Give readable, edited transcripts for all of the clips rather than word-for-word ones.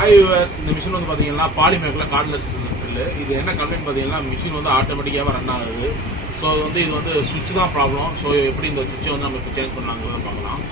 Hi viewers, இந்த machine வந்து பார்த்தீங்கன்னா பாலிமேக்கில் கார்ட்லெஸ் ட்ரில்லு. இது என்ன கம்ப்ளைண்ட் பார்த்தீங்கன்னா மிஷின் வந்து ஆட்டோமேட்டிக்காக ரன் ஆகுது. ஸோ இது வந்து சுவிட்ச் தான் ப்ராப்ளம். ஸோ எப்படி இந்த சுவிட்சை வந்து நம்ம இப்போ சேஞ்ச் பண்ணலாங்கிறத பார்க்கலாம்.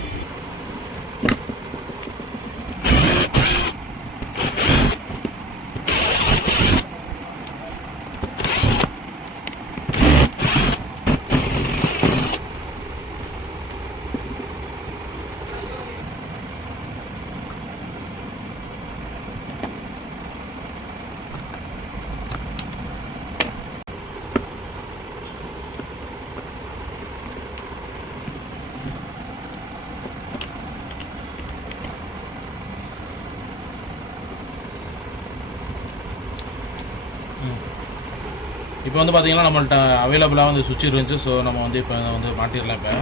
இப்போ வந்து பார்த்தீங்கன்னா நம்மள்ட்ட அவைலபிளாக வந்து சுவிட்ச் இருந்துச்சு. ஸோ நம்ம வந்து இப்போ வந்து மாட்டிடலாம். இப்போ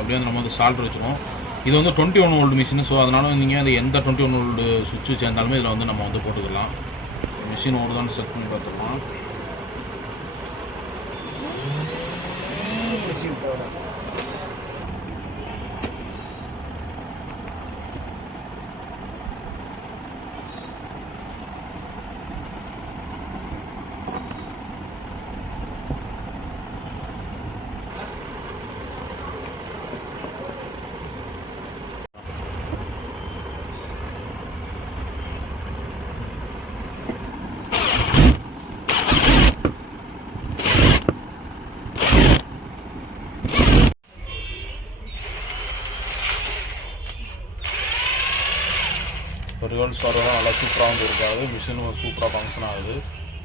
அப்படியே நம்ம வந்து சால்ட்ரு வச்சுருவோம். இது வந்து 21 வோல்ட் மிஷின். ஸோ அதனால் நீங்கள் அந்த எந்த 21 வோல்ட் சுவிட்ச் சேர்ந்தாலுமே இதில் வந்து நம்ம வந்து போட்டுக்கலாம். மிஷின் ஓடுதான்னு செக் பண்ணி பார்த்துக்கலாம். ரிவர்ஸ் ஃபார்வர்டாக நல்லா சூப்பராக வந்து இருக்காது. மிஷினும் சூப்பராக ஃபங்க்ஷன் ஆகுது.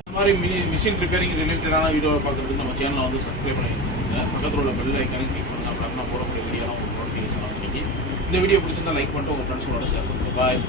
இந்த மாதிரி மிஷின் ரிப்பேரிங் ரிலேட்டடான வீடியோவை பார்க்குறதுக்கு நம்ம சேனலை வந்து சப்ஸ்கிரைப் பண்ணியிருக்கீங்க. பக்கத்தில் உள்ள பெல் ஐக்கானையும் கிளிக் பண்ணி அப்படின்னா போடக்கூடிய வீடியோலாம் உங்களுக்கு நோட்டிஃபிகேஷன் வந்து. இந்த வீடியோ பிடிச்சிருந்தா லைக் பண்ணிட்டு உங்கள் ஃப்ரெண்ட்ஸோட ஷேர் பண்ணுங்கள். பாய்.